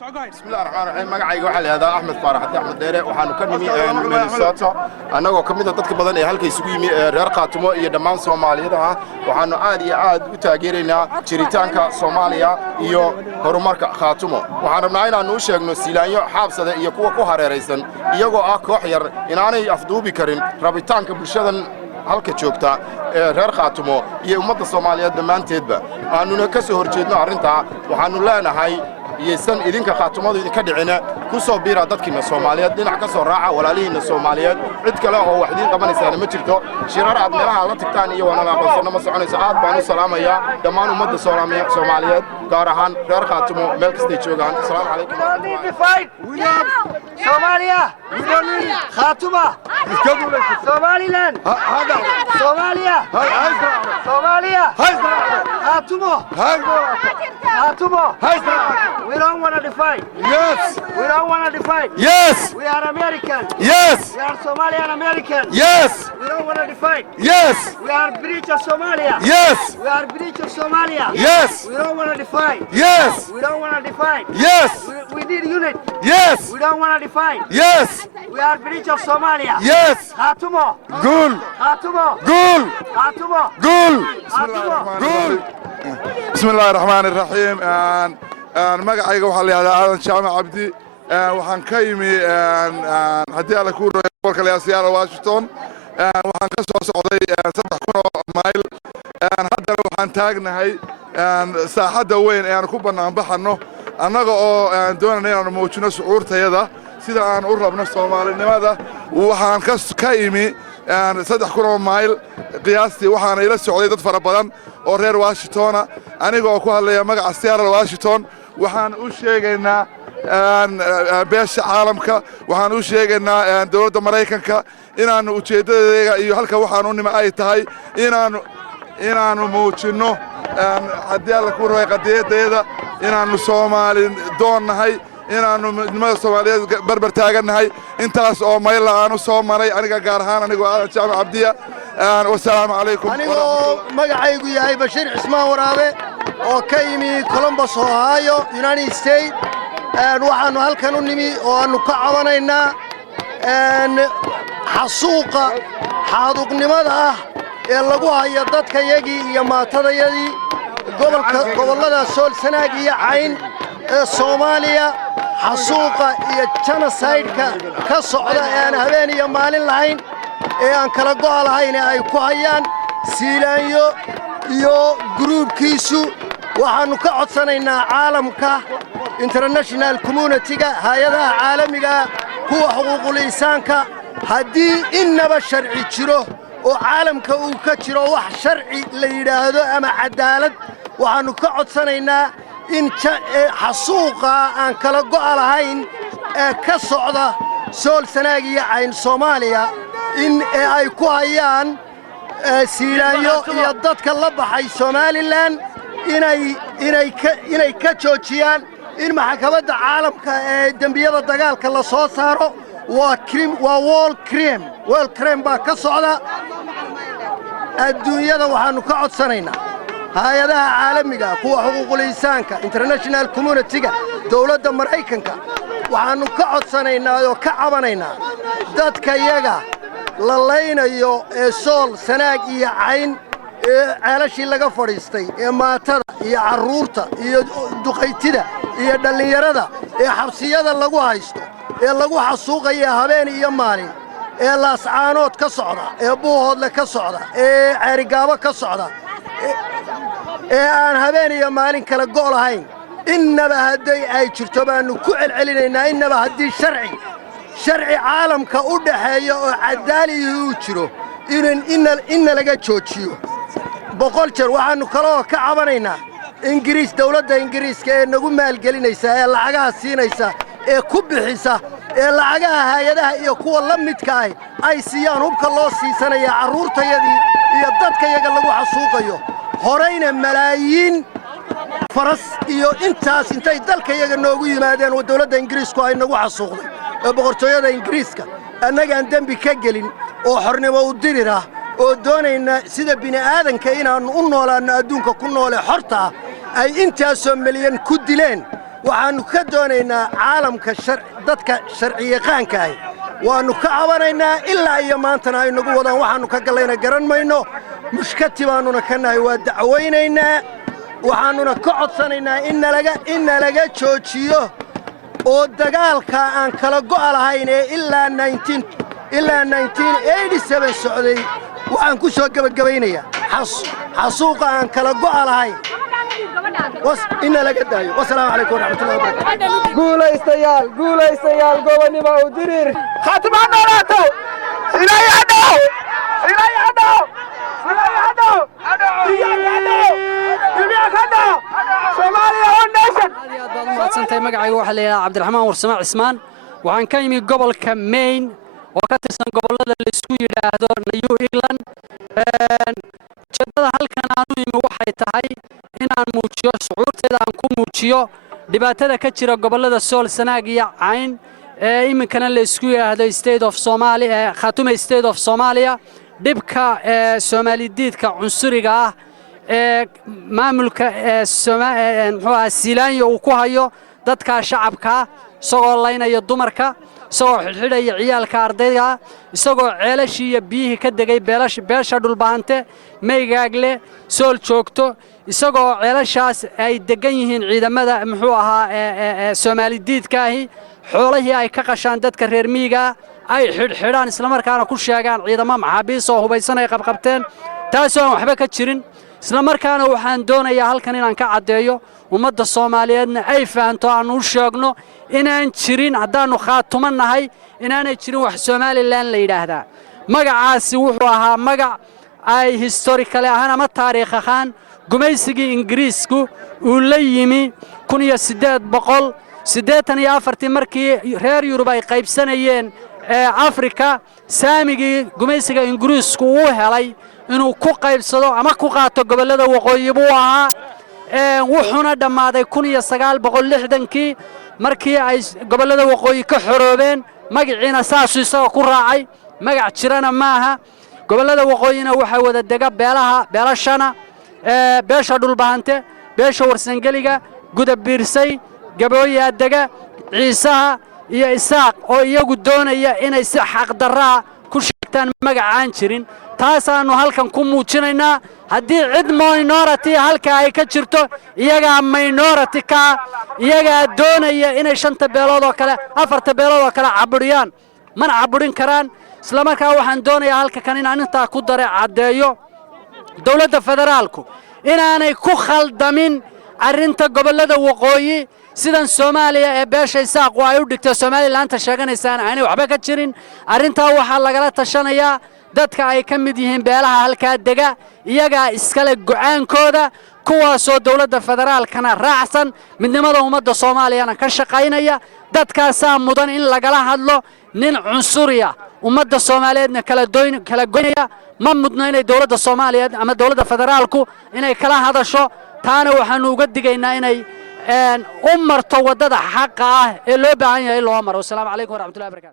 بسم الله الرحمن الرحيم magacayga waxa la yiraahdaa Axmed Faarax Axmed Dheere waxaanu ka nimi Minnesota anagoo kamid ah dadka badan ee halka isugu yimi reer Qaatumo iyo dhammaan Soomaaliyada waxaanu aad iyo aad u taageeraynaa jiritaanka Soomaaliya iyo horumarka Qaatumo waxaan rabnaa inaanu u sheegno Siilaanyo xaabsada iyo kuwa ku hareeraysan iyagoo ah koox yar inaanay afduubi karin rabitaanka bulshadan halka joogta reer Qaatumo iyo ummadda Soomaaliyeed dhammaanteedba aanuna ka soo horjeedno arrinta waxaanu leenahay yeesan idinka Qaatumadu idinka dhicina ku soo biira dadkina Soomaaliyeed dhinac ka soo raaca walaalihiina Soomaaliyeed cid kale oo wax idin qabanaysa ma jirto shirar aad meelaha la tagtaan iyo wana aqoonsan ma soconayso aad baan u salaamayaa dhammaan ummadda Soomaaliyeed gaar ahaan reer Qaatumo meel kasta ay joogaan assalaamu calaykum Soomaaliya Qaatumo Somaliland Soomaaliya Qaatumo We don't want to fight. Yes. We don't want to fight. Yes. We are American. Yes. We are Somalian American. Yes. We don't want to fight. Yes. We are British of Somalia. Yes. We are British of Somalia. Yes. We don't want to fight. Yes. We don't want to fight. Yes. We need unit. Yes. We don't want to fight. Yes. We are British of Somalia. Yes. Qaatumo. Gul. Qaatumo. Gul. Qaatumo. Gul. Gul. بسم الله الرحمن الرحيم magacayga waxa la yiraahdaa Aadan Jaamac Cabdi waxaan ka yimi hadii ala ku rooyo gobolka Seattle Washington waxaan ka soo socday 3,000 mayl haddana waxaan taagnahay saaxadda weyn ee aan ku banaan baxano annaga oo doonayna inaan muujino shucuurtayada sida aan u rabno Soomaalinimada waxaan ka yimi 3,000 mayl qiyaastii waxaan ila socday dad fara badan oo reer Washington aniga oo ku hadlaya magaca Seattle Washington waxaan u sheegaynaa beesha caalamka waxaan u sheegaynaa dawladda Mareykanka inaanu ujeedadeeda iyo halka waxaan u nima ay tahay inaanu muujino haddii alla ku rooyo qadiyadeeda inaanu Soomaali doonahay inaanu midnimada Soomaaliyeed barbar taaganahay intaas oo mayl aan u soo maray aniga gaar ahaan anigoo Aadan Jaamac Cabdiya والسلام عليكم anigoo magacaygu yahay Bashiir Cismaan Waraabe oo ka yimi Columbus Ohio United States waxaanu halkan u nimi oo aanu ka cabanaynaa xasuuqa xaaduqnimada ah ee lagu hayo dadkayagii iyo maatadayadii gobollada Sool Sanaag iyo Cayn ee Soomaaliya xasuuqa iyo genocide-ka ka socda ee aan habeen iyo maalin lahayn ee aan kala go'al ahayn ay ku hayaan Siilaanyo iyo gruubkiisu waxaanu ka codsanaynaa caalamka international community-ga hay'adaha caalamiga kuwa xuquuqul insaanka haddii innaba sharci jiro oo caalamka uu ka jiro wax sharci la yiraahdo ama cadaalad waxaanu ka codsanaynaa in xasuuqa aan kala go'al ahayn ee ka socda Sool Sanaag iyo Cayn Soomaaliya in ay ku hayaan Siilaanyo iyo dadka la baxay Somaliland inay ka joojiyaan in maxkamadda caalamka ee dambiyada dagaalka la soo saaro waa world crime baa ka socda adduunyada waxaanu ka codsanaynaa hay'adaha caalamiga kuwa xuquuqul insaanka international community-ga dawladda Mareykanka waxaanu ka codsanaynaa oo ka cabanaynaa dadka yaga la laynayo ee Sool Sanaag iyo Cayn ee ceelashii laga fadhiistay ee maatada iyo carruurta iyo duqaytida iyo dhalinyarada ee xabsiyada lagu haysto ee lagu xasuuqayo habeen iyo maalin ee Laascaanood ka socda ee Buuhoodle ka socda ee Ceerigaabo ka socda ee aan habeen iyo maalin kala go'ol ahayn innaba haddii ay jirto baanu ku celcelinaynaa innaba haddii sharci caalamka u dhaxeeyo oo cadaalad uu jiro in laga joojiyo boqol jeer waxaanu kaloo ka cabanaynaa dawladda Ingiriiska ee nagu maalgelinaysa ee lacagaha siinaysa ee ku bixisa ee lacagaha hay'adaha iyo kuwa la midka ah ay siiyaan hubka loo siisanaya carruurtayadii iyo dadkayaga lagu xasuuqayo horeyna malaayiin faras iyo intaas intay dalkayaga noogu yimaadeen oo dawladda Ingiriisku ay nagu xasuuqday ee boqortooyada Ingiriiska annagaan dambi ka gelin oo xornimo u dirira oo doonayna sida bini'aadanka inaanu u noolaano adduunka ku noole xorta ay intaasoo milyan ku dileen waxaannu ka doonaynaa caalamka dadka sharciyaqaanka ahi waannu ka cabanaynaa ilaa iyo maantana ay nagu wadaan waxaannu ka gallayna garan mayno mushkati baannuna ka nahay waa dacwaynaynaa waxaannuna ka codsanaynaa in nalaga joojiyo oo dagaalka aan kala go'a lahayn ee ilaa 1987 socday waxaan ku soo gebagabaynayaa xasuuqa aan kala go'a lahayn إنا لقداي والسلام عليكم ورحمة الله وبركاته. قول استيال قواني ما ودرير خاتمان نوراتو سلاي عدو سلاي عدو سلاي عدو سوماليا هون نيشن ما سنتي مقعي واحد اللي عبد الرحمن ورسماع عثمان وعن كيمي قبل كمين وكتسن قبل هذا اللي سوي هذا نيو إيرلاند جدada halkan aanu imi waxay tahay inaan muujiyo shucuurteeda aan ku muujiyo dhibaatada ka jira gobolada Sool Sanaag iyo Cayn ee iminkana la isku yiraahdo State of Somalia Khartoum State of Somalia dhibka Soomaalidiidka cunsuriga ah ee maamulka Soomaaliya Siilaanyo uu ku hayo dadka shacabka isagoo laynaya dumarka isagoo xidhxidhaya ciyaalka ardayda isagoo ceelashii iyo biyihii ka degay beesha dhulbaante meygaagle sool joogto isagoo ceelashaas ay degan yihiin ciidamada muxuu ahaa Soomaalidiidkaahi xoolihii ay ka qashaan dadka reer miyiga ay xidhxidhaan isla markaana ku sheegaan ciidamo maxaabiis oo hubaysan ay qabqabteen taasoo aan waxba ka jirin isla markaana waxaan doonayaa halkan inaan ka caddeeyo ummadda Soomaaliyeedna ay fahanto aan u sheegno inaan jirin haddaannu khaatuman nahay inaanay jirin wax Somaliland la yidhaahdaa magacaasi wuxuu ahaa magac ay historically ahaan ama taariikh ahaan gumaysigii Ingiriisku uu la yimi 1884 markii reer Yurub ay qaybsanayeen Afrika saamigii gumaysiga Ingiriisku uu helay inuu ku qaybsado ama ku qaato gobolada waqooyi buu ahaa wuxuuna dhammaaday 1960kii markii ay gobolada waqooyi ka xoroobeen magaciina saas isagoo ku raacay magac jirana maaha gobolada waqooyina waxa wada dega beelashana beesha dhulbaante beesha warsangeliga gudabiirsay gabooya dega ciisaha iyo isaaq oo iyagu doonaya inay si xaq darraa ku sheegtaan magacaan jirin taasaanu halkan ku muujinaynaa haddii cid minority halka ay ka jirto iyaga minority ka iyaga doonaya inay 5 beelood oo kale 4 beelood oo kale caburiyaan mana caburin karaan isla markaa waxaan doonayaa halka kan inaan inta ku daray cadeeyo dawladda federaalku inaanay ku khaldamin arinta gobolada waqooyi sidan Soomaaliya ee beesha isaaq oo ay u dhigtay Somaliland sheeganaysaan aanay waxba ka jirin arinta waxa lagala tashanayaa dadka ay ka mid yihiin beelaha halka dega iyaga iskale go'aankooda kuwaasoo dawladda federaalkana raacsan midnimada ummadda Soomaaliyana ka shaqaynaya dadkaas mudan in lagala hadlo nin cunsuriya ummadda Soomaaliyeedna kala goynaya ma mudno inay dawladda Soomaaliyeed ama dawladda federaalku inay kala hadasho taana waxaanu uga digaynaa inay u marto wadada xaq ah ee loo baahan yahay loo maro. Assalaamu calaykum wa rahmatullahi wa barakaatuh.